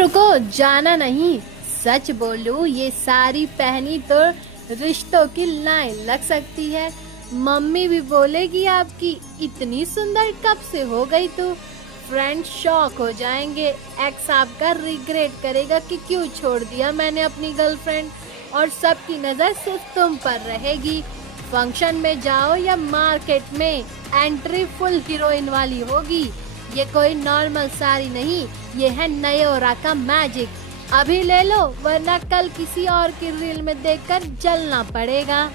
रुको, जाना नहीं। सच बोलूं, ये साड़ी पहनी तो रिश्तों की लाइन लग सकती है। मम्मी भी बोलेगी आपकी इतनी सुंदर कब से हो गई तू। फ्रेंड शॉक हो जाएंगे। एक्स आपका रिग्रेट करेगा कि क्यों छोड़ दिया मैंने अपनी गर्लफ्रेंड। और सबकी नजर सिर्फ तुम पर रहेगी। फंक्शन में जाओ या मार्केट में, एंट्री फुल हीरोइन वाली होगी। ये कोई नॉर्मल साड़ी नहीं, ये है नयोरा का मैजिक। अभी ले लो, वरना कल किसी और की रील में देखकर जलना पड़ेगा।